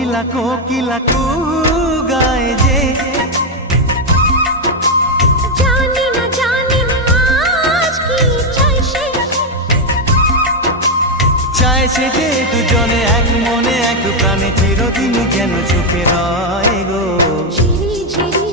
কোকিলা কোকিলা কু গায় যে, জানি না আজ কি চায় সে যে দুজনে এক মনে এক প্রাণে চিরদিন যেন চোখে রয় গো। ঝিরি ঝিরি